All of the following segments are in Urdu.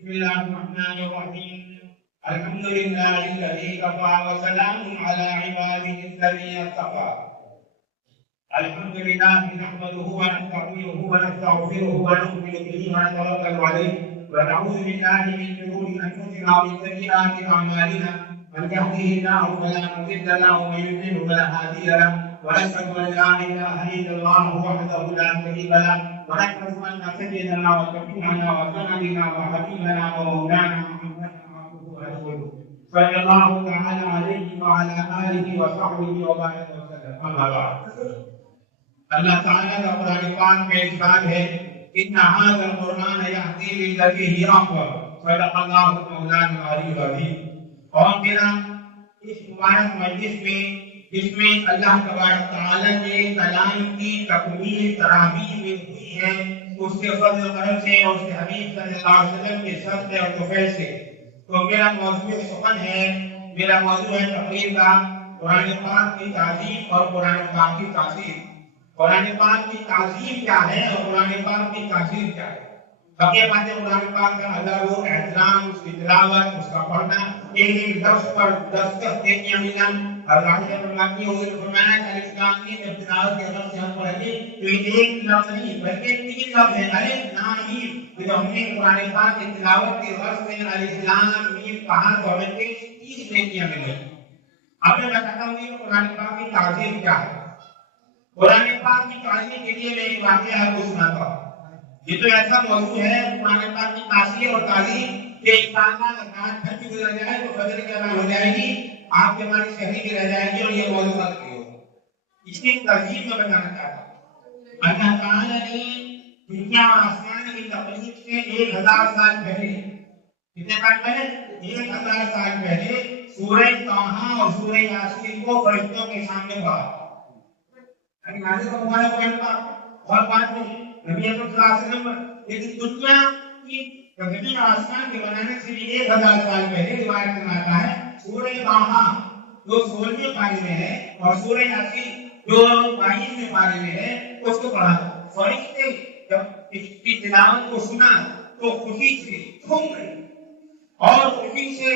بسم الله الرحمن الرحيم. الحمد لله الذي كفى وسلام على عباده الذين اتقى. الحمد لله نحمده ونستعينه ونستغفره ونؤمن به ونتوكل عليه ونعوذ بالله من شرور انفسنا ومن سيئات اعمالنا. من يهده الله فلا مضل له ومن يضلل فلا هادي له ونشهد ان لا اله الا الله وحده لا شريك له ونشهد ان سيدنا وشفيعنا وسندنا وحبيبنا ومولانا محمدا عبده ورسوله صلى الله تعالى عليه وعلى اله وصحبه وبارك وسلم. اما بعد. اللہ تعالیٰ کا قرآن پاک میں ارشاد ہے ان ھذا القرآن یہدی للتی ہی اقوم صدق اللہ مولانا العلی العظیم. اور میرا اس مبارک مجلس میں جس میں اللہ تبارک تعالیٰ کے کلام کی تکمیل تراویح میں ہوئی ہے اس کے فضل و کرم سے اور اس کے حبیب صلی اللہ علیہ وسلم کے صدقے اور توفیق سے، تو میرا موضوع سخن ہے، میرا موضوع ہے تقریر کا قرآن پاک کی تعظیم اور قرآن پاک کی تاثیر. قرآن پاک کی تعظیم کیا ہے اور قرآن پاک کی تاثیر کیا ہے؟ بقیہ باتیں قرآن پاک کا ادب و احترام، اس کی تلاوت، اس کا پڑھنا، ایک ایک لفظ پر دستخط دیکھنا ملنا. اللہ فرماتی ہے فرمایا کہ اسلام کی تلاوت کے وقت ہم پڑھیں گے تو یہ ایک لفظ نہیں بلکہ تین لفظ ہیں الف لام میم. جو ہم نے قرآن پاک کی تلاوت کے وقت میں الف لام میم پڑھا تو ہمیں 30 نیکیاں ملیں. اب میں بتاتا ہوں کہ قرآن پاک کی تعظیم کیا ہے. قرآن پاک کی تعظیم کے لیے میں ایک واقعہ آپ کو سناتا ہوں. یہ تو ایسا موضوع ہے قرآن پاک کی تاثیر اور تعظیم کہ انسان کا رات بھر بھی گزر جائے تو فجر کی اذان ہو جائے گی، آپ کے ہماری شہری کی رہ جائے گی اور یہ موضوع بات نہیں ہوگا. اس کی ترجیح میں بتانا چاہتا ہوں. اللہ تعالیٰ نے دنیا اور آسمان کی تخلیق سے 1000 سال پہلے، کتنے سال پہلے؟ 1000 سال پہلے سورہ طٰہٰ اور سورہ یاسین کو فرشتوں کے سامنے پڑھا. نازل کا مبارک قرآن پاک اور بات نہیں نبی اکرم صلی اللہ علیہ وسلم پر، لیکن دنیا کی زمین اور آسمان کے بنانے سے بھی 1000 سال پہلے روایت میں آتا ہے سورہ طٰہٰ جو 16ویں پارے میں ہے اور سورہ یاسین جو 22ویں پارے میں ہے اس کو پڑھا. فرشتے جب اس کی تلاوت کو سنا تو خوشی سے جھوم گئے اور خوشی سے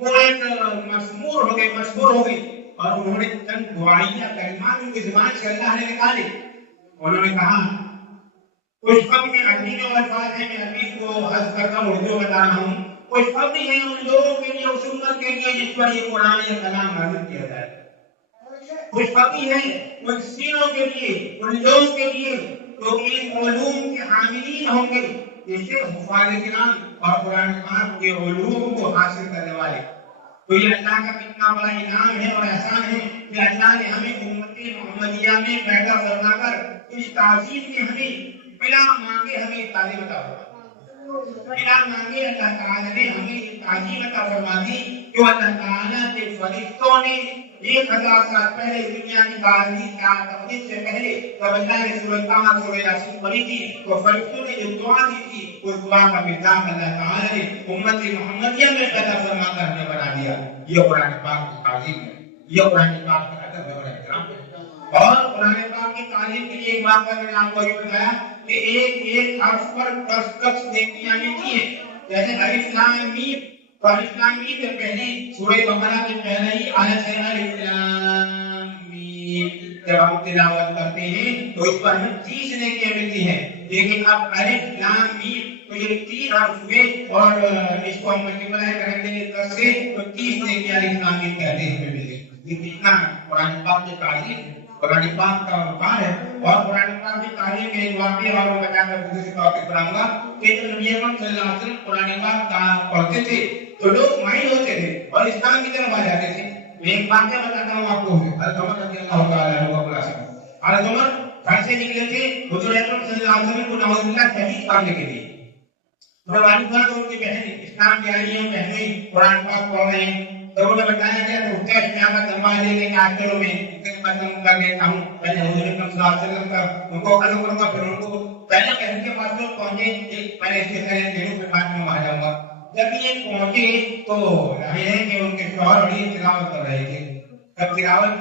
وہ ایک مشہور ہو گئے اور انہوں نے چند دعائیہ کلمات ان کی زبان سے اللہ نے نکالے. انہوں نے کہا کچھ قبل میں عربی میں الفاظ ہیں، میں عربی کو حذف کر کر اردو بتا رہا ہوں. کچھ قبل ہیں ان لوگوں کے لیے، اس امت کے لیے جس پر یہ قرآن یا کلام نازل کیا جائے. کچھ قبل ہیں ان سینوں کے لیے، ان لوگوں کے لیے جو ان علوم کے حاملین ہوں گے جیسے حفاظ کرام اور قرآن پاک کے علوم کو حاصل کرنے والے. تو یہ اللہ کا کتنا بڑا انعام ہے اور احسان ہے کہ اللہ نے ہمیں امت محمدیہ میں پیدا فرما کر اس تعظیم نے ہمیں بلا مانگے ہمیں تعلیم عطا فرما. بلا مانگے اللہ تعالیٰ نے ہمیں تعظیم عطا فرما دی جو اللہ تعالیٰ کے فرشتوں نے 1000 سال پہلے دنیا کی تخلیق سے پہلے جب اللہ نے سورہ طٰہٰ سورہ یاسین پڑھی تھی تو فرشتوں نے جو دعا دی تھی اس دعا کا مزاج اللہ تعالیٰ نے امت محمدیہ میں پیدا فرما کر ہمیں بنا دیا. یہ قرآن پاک کی تعظیم ہے، یہ قرآن پاک کا ادب اور احترام ہے. اور قرآن پاک کی تعلیم کے لیے ایک واقعہ میں نے آپ کو یہ بتایا کہ ایک حرف پر 10 نیکیاں ملتی ہیں. جیسے الف لام میم، تو الف لام میم سے پہلی سورہ بقرہ کے پہلے ہی آیت ہے الف لام میم. جب ہم تلاوت کرتے ہیں تو اس پر ہمیں 30 نیکیاں ملتی ہیں. لیکن اب الف لام میم تو یہ 3 حرف ہوئے اور اس کو ہم ملٹیپلائی کریں گے 10 سے تو 30 نیکیاں الف لام میم کہتے ہیں ہمیں ملے. یہ کتنا قرآن پاک کی تعلیم ہے، قرآن پاک کا وقار ہے. اور قرآن پاک کی تعلیم میں ایک واقعہ اور میں بتا کر دوسری ٹاپک پر آؤں گا کہ جب نبی اکرم صلی اللہ علیہ وسلم قرآن پاک پڑھتے تھے تو لوگ مائل ہوتے تھے اور اسلام کی طرف آ جاتے تھے. میں ایک واقعہ بتاتا ہوں آپ کو. حضرت عمر رضی اللہ تعالیٰ عنہ کا خلاصہ. حضرت عمر گھر سے نکلے تھے حضور اکرم صلی اللہ علیہ وسلم کو نعوذ باللہ شہید کرنے کے لیے. والد صاحب اور ان کی بہنیں اسلام کی آئی ہیں، بہنیں قرآن پاک پڑھ رہے ہیں. تو انہیں بتایا گیا تو اٹھتے اسلام کا تلوار لے لے کے آخروں میں قدم کر لیتا ہوں. پہلے حضور اکرم صلی اللہ علیہ وسلم کا ان کو قدم کروں گا، پھر ان کو پہلے ان کے پاس لوگ پہنچے پہلے اس کے سارے دنوں کے بعد میں وہاں جاؤں گا. جب یہ پہنچے تو ظاہر ہے کہ ان کے شوہر بڑی تلاوت کر رہے تھے. جب تلاوت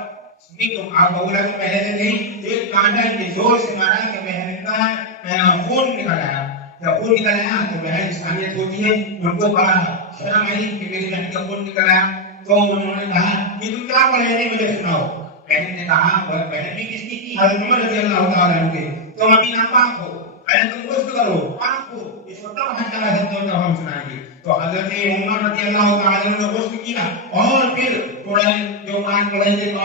سنی تو آپ بولا تو پہلے سے نہیں ایک کانٹا اتنی زور سے مارا کہ بہن کا خون نکل آیا. جب خون نکل آیا تو بہن انسانیت ہوتی ہے، ان کو بڑا شرم آئی کہ میری بہن کا خون نکل آیا، تو انہوں نے کہا کہ تم کیا پڑھے نہیں مجھے سناؤ. بہن نے کہا بہن بھی کس کی تھی؟ حضرت عمر رضی اللہ تعالیٰ عنہ کے. تم ابھی ناپاک ہو، پہلے تم غسل کرو، پاک ہو، اس کو تب حج کرا سکتے ہو، تب ہم سنائیں گے. تو حضرت عمر رضی اللہ تعالیٰ عنہ نے غسل کیا اور پھر قرآن جو قرآن پڑھیں گے تو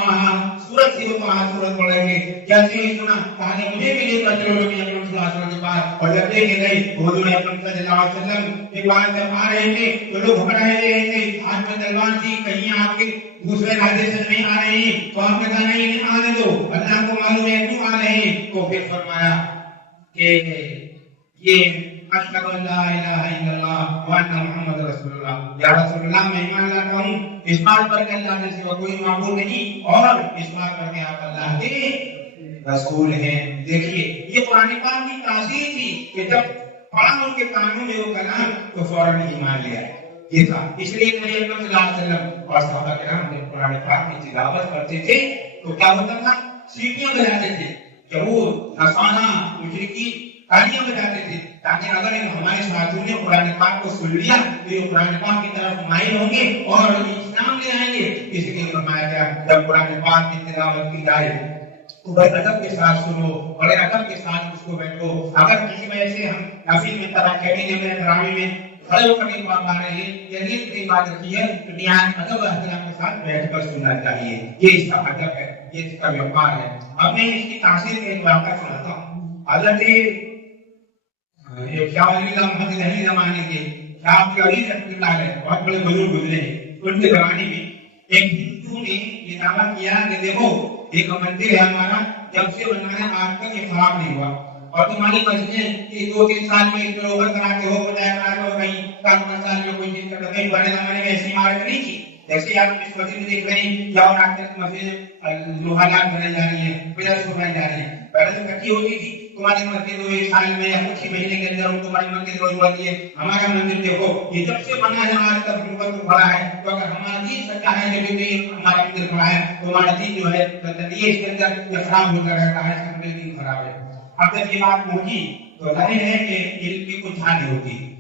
سورت سی تو سورت پڑھیں گے. جیسے ہی سنا کہا کہ مجھے بھی لے کر چلو نبی اکرم صلی اللہ علیہ وسلم کے پاس. اور جب لے کے گئے حضور اکرم صلی اللہ علیہ وسلم کے پاس جب آ رہے تھے تو لوگ گھبرائے رہے تھے، ہاتھ میں تلوار تھی، کہیں آپ کے دوسرے راجے سے نہیں آ رہے ہیں. تو آپ نے کہا نہیں آنے دو، اللہ کو معلوم ہے کیوں آ رہے ہیں. تو پھر فرمایا کہ یہ اشہد ان لا الہ الا اللہ وان محمد رسول اللہ، یا رسول اللہ میں ایمان لاتا ہوں اس بات پر کہ اللہ کے سوا کوئی معبود نہیں، اور اس بات پر کہ آپ اللہ کے رسول ہیں. دیکھیے یہ قرآن پاک کی تاثیر تھی کہ جب پڑھا ان کے کانوں میں وہ کلام تو فوراً ایمان لیا. یہ تھا اس لیے نبی اکرم صلی اللہ علیہ وسلم اور صحابہ کرام جب قرآن پاک کی تلاوت کرتے تھے تو کیا ہوتا تھا؟ سیٹیاں بجاتے تھے. یہود نصارا مشرکین تالیاں بجاتے تھے تاکہ اگر ہمارے ساتھیوں نے قرآن پاک کو سن لیا تو یہ قرآن پاک کی طرف مائل ہوں گے اور اسلام لے آئیں گے. اس لیے فرمایا گیا جب قرآن پاک کی تلاوت کی جائے تو بڑے ادب کے ساتھ سنو، بڑے ادب کے ساتھ اس کو بیٹھو. اگر کسی وجہ سے ہم نفل میں تراویح میں تراویح میں کھڑے ہو کر کے بات آ رہے ہیں، یہ ایک بات رکھی ہے کہ نہایت ادب و احترام کے ساتھ بیٹھ کر سننا چاہیے. یہ اس کا ادب ہے، یہ اس کا ویوہار ہے. اب میں اس کی تاثیر کا ایک واقعہ سناتا ہوں. حضرت شاہ ولی اللہ محمد علی زمانے کے شاہ عبد العزیز رحمۃ اللہ علیہ بہت بڑے بزرگ گزرے ہیں. ان کے زمانے میں ایک ہندو نے یہ دعویٰ کیا کہ دیکھو ایک مندر ہے ہمارا، جب سے بنایا آج تک یہ خراب نہیں ہوا، اور تمہاری مسجد کہ 2-3 سال میں اس میں اوپر کراتے ہو بجائے کراتے ہو، کہیں 4-5 سال میں کوئی چیز کرتا. کہیں بڑے زمانے میں ایسی عمارت نہیں تھی جیسے آپ اس مسجد میں دیکھ رہے ہیں، یا اور آج تک مسجد لوہالات بنائی جا رہی ہے، پلرس بنائی جا رہی ہے. پہلے تو کچی ہوتی تھی. تمہاری مسجد 2 سال میں یا کچھ ہی مہینے کے اندر تمہاری مسجد روز بنتی ہے. ہمارا مندر دیکھو یہ جب سے بنا ہے آج تک بالکل بڑا ہے. تو اگر ہمارا دین سچا ہے جب بھی ہمارا مندر بڑا ہے تو ہمارا دین جو ہے یہ اس کے اندر خراب ہوتا رہتا ہے، اس کا دین خراب ہے. اب جب یہ بات پہنچی تو ظاہر ہے کہ علم کی کچھ حد ہوتی ہے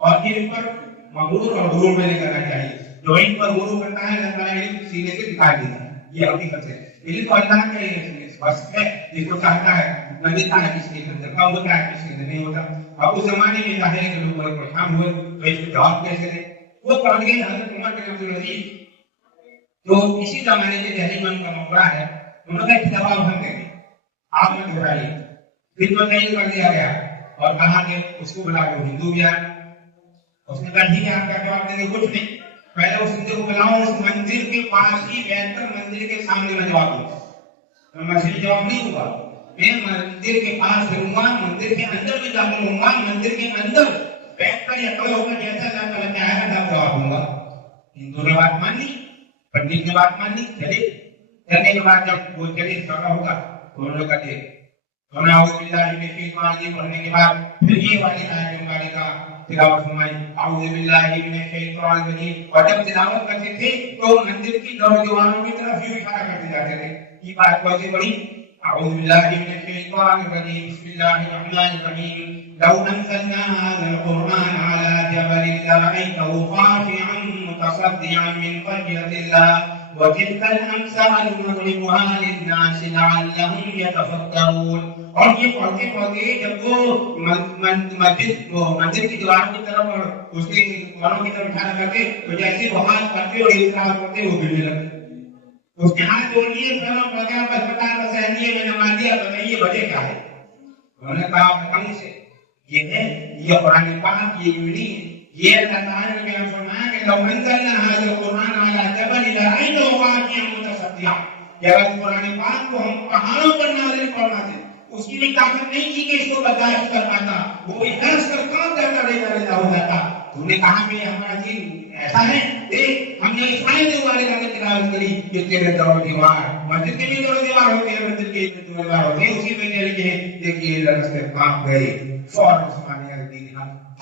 اور علم پر مغرور اور غرور میں نہیں کرنا چاہیے. جو علم پر غرور کرتا ہے اللہ تعالیٰ علم سینے سے دکھا دیتا ہے. یہ حقیقت ہے. علم تو اللہ کا علم بس ہے، جس کو چاہتا ہے نہ دیتا ہے کسی کے اندر، کم ہوتا ہے کسی کے اندر نہیں ہوتا. اب اس زمانے میں ظاہر ہے کہ لوگ بڑے پریشان ہوئے تو اس کو جواب کیسے دیں. وہ پڑھ گئے حضرت عمر بن عبد العزیز جو اسی زمانے کے دہلی میں ان کا مقبرہ ہے. انہوں نے ایک جواب ہم دیں گے، آپ نے دہرائیے. پھر تو نہیں کر دیا گیا اور کہا کہ اس کو بلا کے ہندو بھی آئے. اس نے کہا ٹھیک ہے آپ کا جواب دیں گے. کچھ نہیں، پہلے اس ہندو کو بلاؤ، اس مندر کے پاس ہی بیٹھ کر مندر کے سامنے میں جواب دوں. مسئلہ جواب نہیں ہوا. میں مندر کے پاس رہوں گا، مندر کے اندر بھی داخل ہوں گا، مندر کے اندر بیٹھ کر یا کھڑے ہو کر جیسا اللہ تعالیٰ نے آیا تھا جواب دوں گا. ہندو نے بات مان لی، پنڈت نے بات مان لی. چلے چلنے کے بعد جب وہ چلے سونا ہوگا تو انہوں نے کہا کہ سونا اعوذ باللہ من الشیطان الرجیم پڑھنے کے بعد پھر یہ والی آیت مبارکہ تلاوت فرمائی اعوذ باللہ من الشیطان الرجیم. اور جب تلاوت کرتے تھے تو مندر کی دیواروں کی طرف یوں اشارہ کرتے جاتے تھے. یہ بات کیسے پڑھی؟ اعوذ باللہ من الشیطان الرجیم بسم اللہ الرحمن الرحیم لو انزلنا هذا القرآن على جبل لرأيته خاشعا متصدعا من خشية الله وتلك الأمثال نضربها للناس لعلهم يتفكرون. اور یہ پڑھتے پڑھتے جب وہ مسجد کی دیوار کی طرف اس کے والوں کی طرف اشارہ کرتے تو جیسے وہ ہاتھ کرتے اور اصرار کرتے وہ گرنے لگتے. اس کے ہاتھ جوڑ لیے سلام وغیرہ بس بتا کر سہنیے میں نماز دیا بتائیے وجہ کیا ہے. انہوں نے کہا بتاؤں سے یہ ہے یہ قرآن پاک یہ یونی ہے. یہ اللہ تعالیٰ نے بیان فرمایا کہ لو انزلنا هذا القرآن على جبل لرأيته خاشعا متصدعا. اگر قرآن پاک کو ہم پہاڑوں پر نازل فرماتے اس کی بھی طاقت نہیں تھی کہ اس کو برداشت کر پاتا، وہ بھی ہنس کر کام کرتا رہتا ہو جاتا. تم نے کہا کہ ہمارا دین ایسا ہے دیکھ ہم نے اسرائیل والے کا تلاوت کری کہ تیرے دور دیوار مسجد کے بھی دور دیوار ہوتے ہیں، مسجد کے بھی دور دیوار ہوتے ہیں، اسی میں لیے دیکھیے لڑکے کام گئے فوراً عثمانیہ دین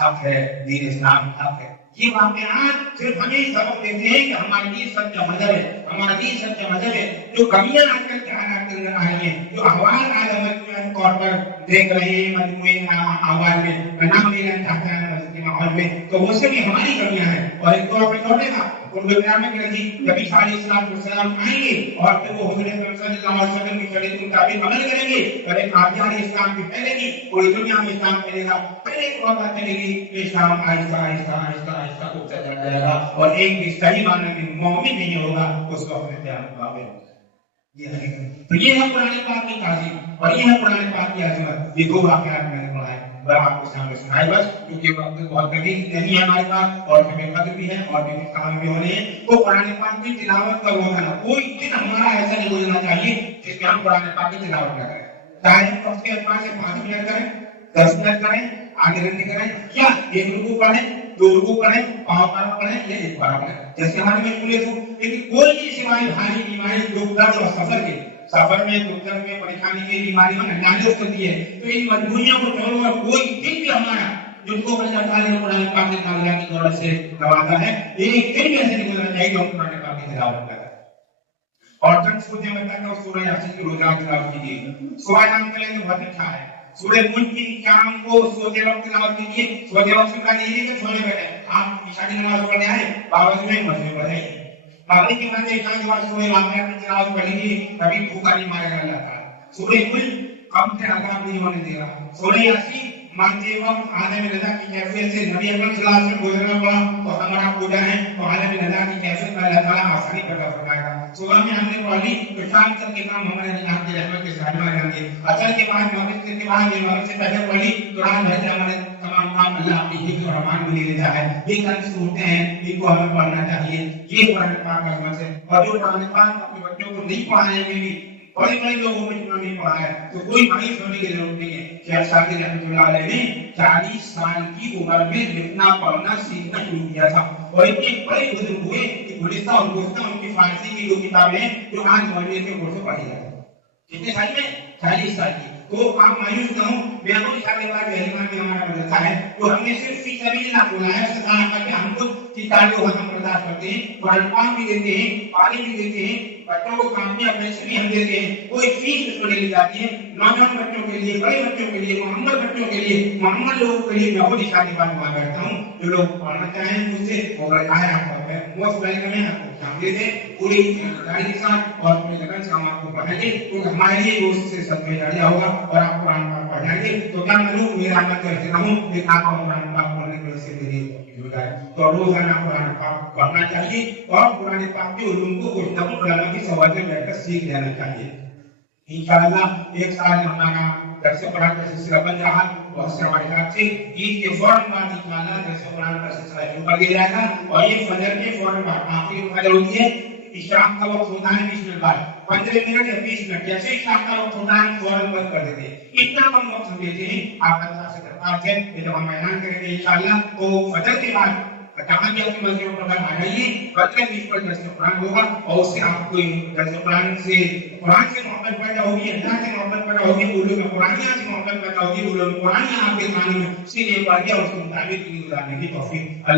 حق ہے، دین اسلام حق ہے. یہ واقعات صرف ہمیں سبق دیتے ہیں کہ ہمارا دین سچا مذہب ہے، ہمارا دین سچا مذہب ہے. جو کمیاں آج کل کے حالات کے اندر آ رہی ہیں، جو احوال آج ہم طور پر دیکھ رہے ہیں مجموعی احوال میں، میں نام لینا چاہتا ہے مسجد کے ماحول میں، تو وہ سب ہماری کمیاں ہیں. اور ایک طور پہ لوٹے گا ان کو قیامت کے نبی نبی علیہ السلام آئیں گے اور پھر وہ حضرت صلی اللہ علیہ وسلم کی شریعت کے مطابق عمل کریں گے. اور ایک آزادی اسلام کی پھیلے گی، پوری دنیا میں اسلام پھیلے گا. پھر ایک وقت چلے گی کہ اسلام آہستہ آہستہ آہستہ آہستہ اٹھتا چلا جائے گا اور ایک بھی صحیح معنی میں مومن نہیں ہوگا، اس کو اپنے قیامت قابل ہوگا. تو یہ ہے قرآن پاک کی تعظیم اور یہ ہے قرآن پاک کی عظمت. یہ دو واقعات میں نے پڑھائے اور آپ کے سامنے سنائے بس، کیونکہ وقت بہت قریب نہیں ہے ہمارے پاس اور ہمیں قدر بھی ہے اور بھی کام بھی ہونے ہیں. تو قرآن پاک کی تلاوت کا روزانہ کوئی دن ہمارا ایسا نہیں گزرنا چاہیے جس میں ہم قرآن پاک کی تلاوت نہ کریں. چاہے وقت کے اعتبار سے 5 منٹ کریں، 10 منٹ کریں، آگے رکھنے کریں، یا ایک رکوع پڑھیں، 2 رکوع پڑھیں، 5 بار پڑھیں یا 1 بار پڑھیں جیسے ہمارے میں مجبوریت ہو. لیکن کوئی بھی سوائے بھاری بیماری دکھ درد اور سفر میں دکھ درد میں پریشانی کی بیماری میں ناجائز ہوتی ہے. تو ان مجبوریوں کو چھوڑو اور کوئی دن بھی ہمارا جن کو اللہ تعالیٰ نے قرآن پاک کے کامیابی کی دولت سے نوازا ہے، ایک دن بھی ایسے نہیں گزرنا چاہیے کہ ہم قرآن پاک کی تلاوت کریں. اور چند سورتیں میں بتاتا ہوں. سورہ یاسین کی روزانہ تلاوت کیجیے. صبح نام کریں تو بہت اچھا ہے. سورہ ملک کی شام کو سوتے وقت تلاوت کیجیے. سوتے وقت سے پہلے یہ کہ سونے بیٹھے آپ عشاء کی نماز پڑھنے آئے باوجود میں مسجد میں پڑھیں. مغرب کے بعد عشاء کے بعد سورہ واقعہ کی تلاوت پڑھیں گے، کبھی بھوکا نہیں مارے گا اللہ تعالیٰ. سورہ ملک کم سے عذاب نہیں ہونے دے رہا. سورہ یاسین مانتے وقت عالم رضا کی کیفیت سے نبی اکرم صلی اللہ علیہ وسلم گزرنا پڑا تو ہمارا پوجا ہے تو عالم رضا کی کیفیت میں اللہ تعالیٰ آسانی پیدا فرمائے گا. صبح میں ہم نے پڑھی تو شام تک کے کام ہمارے اللہ کی رحمت کے ساتھ میں رہیں گے. اثر کے بعد مغرب کے بعد یہ مغرب سے پہلے پڑھی تو رات بھر سے ہمارے تمام کام اللہ اپنی حفظ و امان میں لے لیتا ہے. یہ چند صورتیں ہیں ان کو ہمیں پڑھنا چاہیے. یہ قرآن پاک کا عظمت ہے. اور جو قرآن پاک اپنے بچوں کو نہیں پڑھائیں گے بھی بڑے بڑے لوگوں میں جنہوں نے پڑھا ہے تو کوئی مایوس ہونے کی ضرورت نہیں ہے. شیخ سعدی رحمۃ اللہ علیہ نے 40 سال کی عمر میں لکھنا پڑھنا سیکھنا شروع کیا تھا اور اتنے بڑے بزرگ ہوئے کہ گلستہ اور گلستہ ان کی فارسی کی جو کتابیں جو آج مولوی کے اردو پڑھی جاتی ہیں. کتنے سال میں 40 سال کی. تو آپ مایوس نہ ہوں. بیاض سال بعد رحمان میں ہمارا مدرسہ ہے تو ہم نے صرف فی سبیل اللہ بلایا ہے. کہا کہ ہم خود کی تعلیم ہم برداشت کرتے ہیں، قرآن پاک بھی دیتے ہیں، پانی بھی دیتے ہیں، بچوں کو کامیاب پیسے بھی ہم دیتے ہیں. کوئی فیس اس کو نہیں لی جاتی ہے. نوجوان بچوں کے لیے، بڑے بچوں کے لیے، محمد بچوں کے لیے، محمد لوگوں کے لیے میں بہت اشارے بات ہوا کرتا ہوں. جو لوگ پڑھنا چاہیں مجھ سے وہ آئے آپ کو موسٹ ویلکم ہے. آپ کو چاہتے تھے پوری گاڑی کے ساتھ اور اپنے لگن سے ہم آپ کو پڑھائیں گے کیونکہ ہمارے لیے وہ اس سے سب سے جاریہ ہوگا اور آپ قرآن پاک پڑھائیں گے. تو کیا معلوم میرا میں تو رہتا ہوں کہ آپ قرآن پاک پڑھنے کی وجہ سے میری تو روزانہ قرآن پاک پڑھنا چاہیے اور قرآن پاک کے علوم کو کچھ نہ کچھ علماء کی صحبت میں بیٹھ کر سیکھ لینا چاہیے. انشاءاللہ ایک سال ہمارا درس قرآن کا سلسلہ بن رہا بہت سے ہمارے ساتھ سے. عید کے فوراً بعد انشاءاللہ درس قرآن کا سلسلہ شروع کر دیا جائے گا اور یہ فجر کے فوراً بعد آخری فجر ہوتی ہے. اشراق کا وقت ہوتا ہے 20 منٹ بعد 15 منٹ یا 20 منٹ جیسے اشراق کا وقت ہوتا ہے فوراً بند کر دیتے ہیں. اتنا کم وقت ہم دیتے ہیں. آپ اللہ سے درخواست ہے کہ جب ہم اعلان کریں گے انشاءاللہ تو فجر کے بعد جہاں بھی اپنی مسجدوں پر آ جائیے 15-20 پر درس قرآن ہوگا اور اس سے آپ کو درس قرآن سے محبت پیدا ہوگی، اللہ سے محبت پیدا ہوگی، علوم قرآنیہ سے محبت پیدا ہوگی، علوم قرآنیہ آپ کے کانوں میں سینے پڑ گیا اور اس کے مطابق گزارنے کی توفیق اللہ